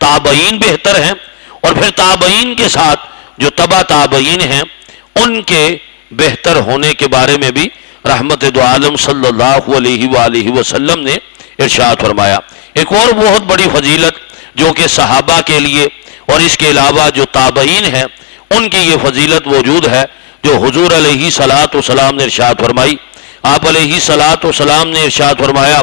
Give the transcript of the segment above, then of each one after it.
تابعین بہتر ہیں، اور پھر تابعین کے ساتھ جو تبع تابعین ہیں ان کے بہتر ہونے کے بارے میں بھی رحمت دو عالم صلی اللہ علیہ وآلہ وسلم نے ارشاد فرمایا۔ ایک اور بہت بڑی فضیلت جو کہ صحابہ کے لیے اور اس کے علاوہ جو تابعین ہیں ان کی یہ فضیلت موجود ہے، جو حضور علیہ صلاۃ والسلام نے ارشاد فرمائی۔ آپ علیہ صلاۃ والسلام نے ارشاد فرمایا،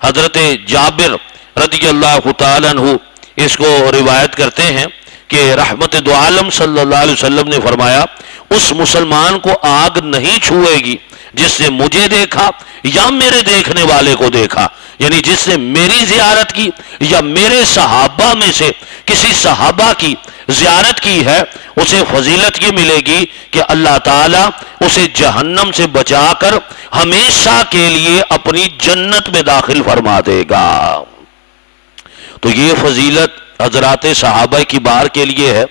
حضرت جابر رضی اللہ تعالیٰ عنہ اس کو روایت کرتے ہیں کہ رحمت دو عالم صلی اللہ علیہ وسلم نے فرمایا، اس مسلمان کو آگ نہیں چھوئے گی جس نے مجھے دیکھا یا میرے دیکھنے والے کو دیکھا، یعنی جس نے میری زیارت کی یا میرے صحابہ میں سے کسی صحابہ کی زیارت کی ہے، اسے فضیلت یہ ملے گی کہ اللہ تعالیٰ اسے جہنم سے بچا کر ہمیشہ کے لیے اپنی جنت میں داخل فرما دے گا۔ تو یہ فضیلت حضرات صحابہ کی بار کے لیے ہے،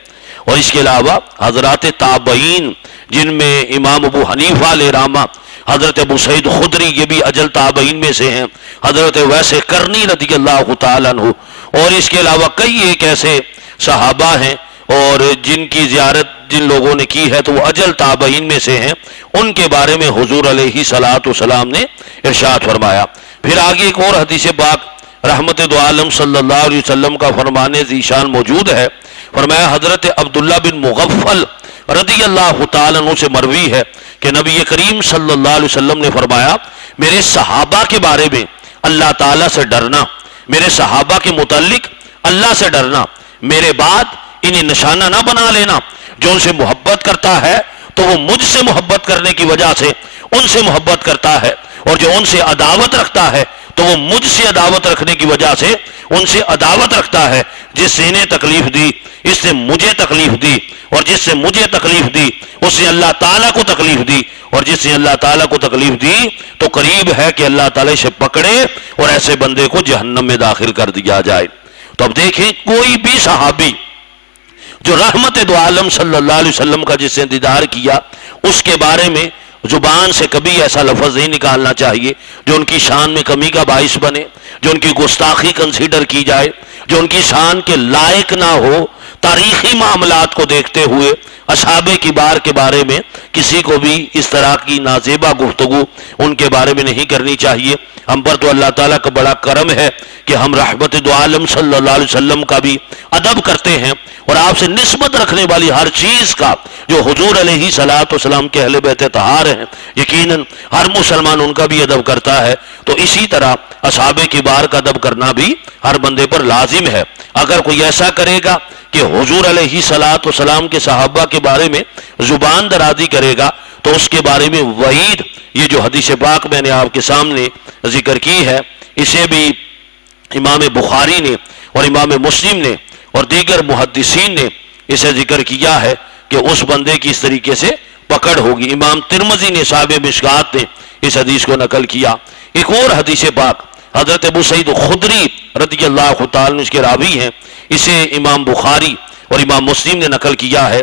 اور اس کے علاوہ حضرات تابعین جن میں امام ابو حنیفہ علیہ رحمہ، حضرت ابو سعید خدری یہ بھی اجل تابعین میں سے ہیں، حضرت ویس کرنی رضی اللہ تعالیٰ عنہ، اور اس کے علاوہ کئی ایک ایسے صحابہ ہیں اور جن کی زیارت جن لوگوں نے کی ہے تو وہ اجل تابعین میں سے ہیں، ان کے بارے میں حضور علیہ صلاۃ والسلام نے ارشاد فرمایا۔ پھر آگے ایک اور حدیث پاک رحمت دو عالم صلی اللہ علیہ وسلم کا فرمانے ذیشان موجود ہے، فرمایا حضرت عبداللہ بن مغفل رضی اللہ تعالیٰ عنہ سے مروی ہے کہ نبی کریم صلی اللہ علیہ وسلم نے فرمایا، میرے صحابہ کے بارے میں اللہ تعالیٰ سے ڈرنا، میرے صحابہ کے متعلق اللہ سے ڈرنا، میرے بعد انہیں نشانہ نہ بنا لینا، جو ان سے محبت کرتا ہے تو وہ مجھ سے محبت کرنے کی وجہ سے ان سے محبت کرتا ہے، اور جو ان سے عداوت رکھتا ہے تو وہ مجھ سے عداوت رکھنے کی وجہ سے ان سے عداوت رکھتا ہے۔ جس سے انہیں تکلیف دی اس نے مجھے تکلیف دی، اور جس سے مجھے تکلیف دی اس نے اللہ تعالیٰ کو تکلیف دی، اور جس نے اللہ تعالیٰ کو تکلیف دی تو قریب ہے کہ اللہ تعالیٰ اسے پکڑے اور ایسے بندے کو جہنم میں داخل کر دیا جائے۔ تو اب دیکھیں، کوئی بھی صحابی جو رحمت دو عالم صلی اللہ علیہ وسلم کا جس نے دیدار کیا، اس کے بارے میں زبان سے کبھی ایسا لفظ نہیں نکالنا چاہیے جو ان کی شان میں کمی کا باعث بنے، جو ان کی گستاخی کنسیڈر کی جائے، جو ان کی شان کے لائق نہ ہو۔ تاریخی معاملات کو دیکھتے ہوئے اصحاب کبار کے بارے میں کسی کو بھی اس طرح کی نازیبا گفتگو ان کے بارے میں نہیں کرنی چاہیے۔ ہم پر تو اللہ تعالیٰ کا بڑا کرم ہے کہ ہم رحمت دو عالم صلی اللہ علیہ وسلم کا بھی ادب کرتے ہیں، اور آپ سے نسبت رکھنے والی ہر چیز کا جو حضور علیہ صلاۃ والسلام کے اہل بیت طہار ہیں، یقیناً ہر مسلمان ان کا بھی ادب کرتا ہے۔ تو اسی طرح اصحاب کبار کا ادب کرنا بھی ہر بندے پر لازم ہے۔ اگر کوئی ایسا کرے گا کہ حضور علیہ صلاۃ والسلام کے صحابہ کے بارے میں زبان درازی کرے گا تو اس کے بارے میں وعید، یہ جو حدیث پاک میں نے آپ کے سامنے ذکر کی ہے، اسے بھی امام بخاری نے اور امام مسلم نے اور دیگر محدثین نے اسے ذکر کیا ہے کہ اس بندے کی اس طریقے سے پکڑ ہوگی۔ امام ترمذی نے صاحب مشکات نے اس حدیث کو نقل کیا۔ ایک اور حدیث پاک حضرت ابو سعید خدری رضی اللہ تعالیٰ عنہ اس کے راوی ہیں، اسے امام بخاری اور امام مسلم نے نقل کیا ہے۔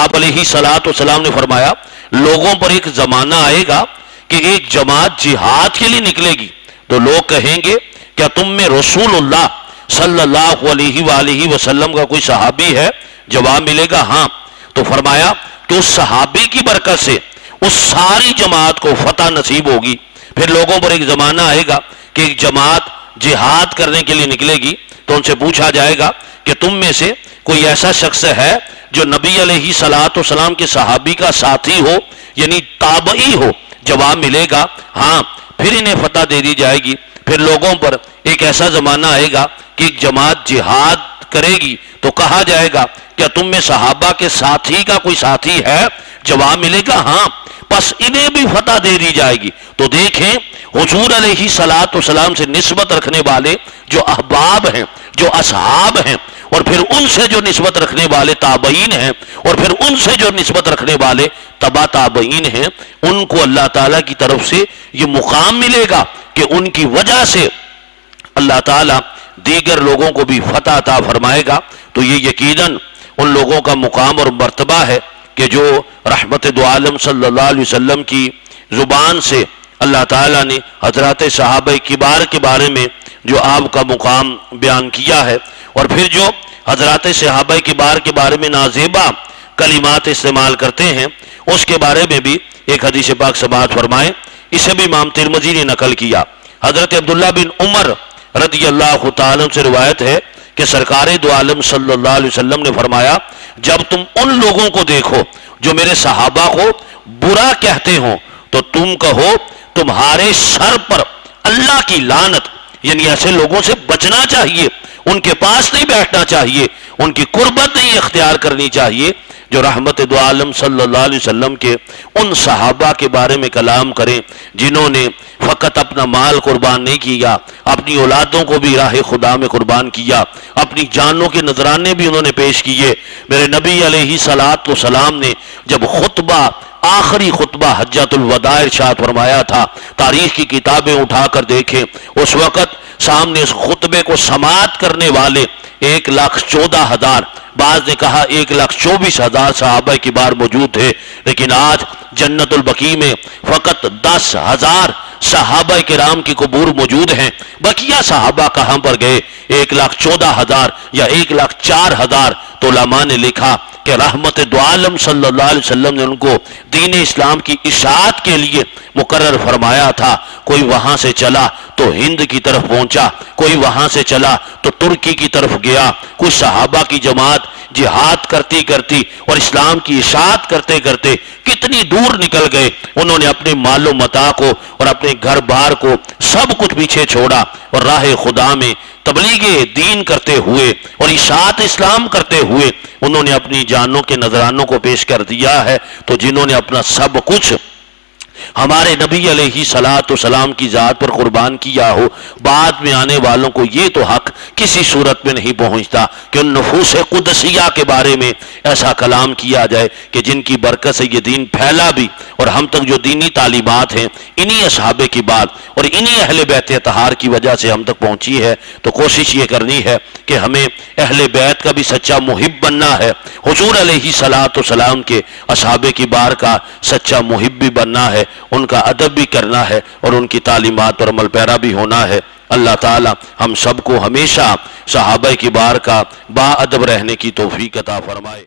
آپ علیہ صلاۃ والسلام نے فرمایا، لوگوں پر ایک زمانہ آئے گا کہ ایک جماعت جہاد کے لیے نکلے گی تو لوگ کہیں گے، کیا تم میں رسول اللہ صلی اللہ علیہ وآلہ وسلم کا کوئی صحابی ہے؟ جواب ملے گا ہاں۔ تو فرمایا کہ اس صحابی کی برکت سے اس ساری جماعت کو فتح نصیب ہوگی۔ پھر لوگوں پر ایک زمانہ آئے گا کہ ایک جماعت جہاد کرنے کے لیے نکلے گی تو ان سے پوچھا جائے گا کہ تم میں سے کوئی ایسا شخص ہے جو نبی علیہ صلاۃ والسلام کے صحابی کا ساتھی ہو، یعنی تابعی ہو؟ جواب ملے گا ہاں۔ پھر انہیں فتح دے دی جائے گی۔ پھر لوگوں پر ایک ایسا زمانہ آئے گا کہ ایک جماعت جہاد کرے گی تو کہا جائے گا، کیا تم میں صحابہ کے ساتھی کا کوئی ساتھی ہے؟ جواب ملے گا ہاں۔ پس انہیں بھی فتح دے دی جائے گی۔ تو دیکھیں، حضور علیہ صلاۃ والسلام سے نسبت رکھنے والے جو احباب ہیں، جو اصحاب ہیں، اور پھر ان سے جو نسبت رکھنے والے تابعین ہیں، اور پھر ان سے جو نسبت رکھنے والے تبع تابعین ہیں، ان کو اللہ تعالیٰ کی طرف سے یہ مقام ملے گا کہ ان کی وجہ سے اللہ تعالیٰ دیگر لوگوں کو بھی فتح عطا فرمائے گا۔ تو یہ یقیناً ان لوگوں کا مقام اور مرتبہ ہے کہ جو رحمت دو عالم صلی اللہ علیہ وسلم کی زبان سے اللہ تعالیٰ نے حضرات صحابہ کبار کے بارے میں جو آپ کا مقام بیان کیا ہے، اور پھر جو حضرات صحابہ کبار کے بارے میں نازیبا کلمات استعمال کرتے ہیں، اس کے بارے میں بھی ایک حدیث پاک سماعت فرمائیں۔ اسے بھی امام ترمذی نے نقل کیا۔ حضرت عبداللہ بن عمر رضی اللہ تعالیٰ سے روایت ہے کہ سرکار دو عالم صلی اللہ علیہ وسلم نے فرمایا، جب تم ان لوگوں کو دیکھو جو میرے صحابہ کو برا کہتے ہو تو تم کہو تمہارے سر پر اللہ کی لعنت، یعنی ایسے لوگوں سے بچنا چاہیے، ان کے پاس نہیں بیٹھنا چاہیے، ان کی قربت نہیں اختیار کرنی چاہیے جو رحمت دو عالم صلی اللہ علیہ وسلم کے ان صحابہ کے بارے میں کلام کریں جنہوں نے فقط اپنا مال قربان نہیں کیا، اپنی اولادوں کو بھی راہ خدا میں قربان کیا، اپنی جانوں کے نذرانے بھی انہوں نے پیش کیے۔ میرے نبی علیہ الصلوۃ والسلام نے جب خطبہ آخری خطبہ حجۃ الوداع ارشاد فرمایا تھا، تاریخ کی کتابیں اٹھا کر دیکھیں، اس وقت سامنے اس خطبے کو سماعت کرنے والے 1,14,000، بعض نے کہا 1,24,000 صحابہ کبار موجود تھے، لیکن آج جنت البقیع میں فقط 10,000 صحابہ کرام کی قبور موجود ہیں۔ بقیہ صحابہ کہاں پر گئے؟ 1,14,000 یا 1,04,000 تو علماء نے لکھا کہ رحمت دو عالم صلی اللہ علیہ وسلم نے ان کو دین اسلام کی اشاعت کے لیے مقرر فرمایا تھا۔ کوئی وہاں سے چلا تو ہند کی طرف پہنچا، کوئی وہاں سے چلا تو ترکی کی طرف گیا، کچھ صحابہ کی جماعت جہاد کرتی کرتی اور اسلام کی اشاعت کرتے کرتے کتنی دور نکل گئے، انہوں نے اپنے مال و متاع کو اور اپنے گھر بار کو سب کچھ پیچھے چھوڑا اور راہ خدا میں تبلیغ دین کرتے ہوئے اور اشاعت اسلام کرتے ہوئے انہوں نے اپنی جانوں کے نذرانوں کو پیش کر دیا ہے۔ تو جنہوں نے اپنا سب کچھ ہمارے نبی علیہ الصلوۃ والسلام کی ذات پر قربان کیا ہو، بعد میں آنے والوں کو یہ تو حق کسی صورت میں نہیں پہنچتا کہ ان نفوس قدسیہ کے بارے میں ایسا کلام کیا جائے کہ جن کی برکت سے یہ دین پھیلا بھی اور ہم تک جو دینی تعلیمات ہیں انہی اصحاب کی بات اور انہی اہل بیت اطہار کی وجہ سے ہم تک پہنچی ہے۔ تو کوشش یہ کرنی ہے کہ ہمیں اہل بیت کا بھی سچا محب بننا ہے، حضور علیہ الصلوۃ والسلام کے اصحاب کی بار کا سچا محب بھی بننا ہے، ان کا ادب بھی کرنا ہے اور ان کی تعلیمات پر عمل پیرا بھی ہونا ہے۔ اللہ تعالی ہم سب کو ہمیشہ صحابہ کی بار کا با ادب رہنے کی توفیق عطا فرمائے۔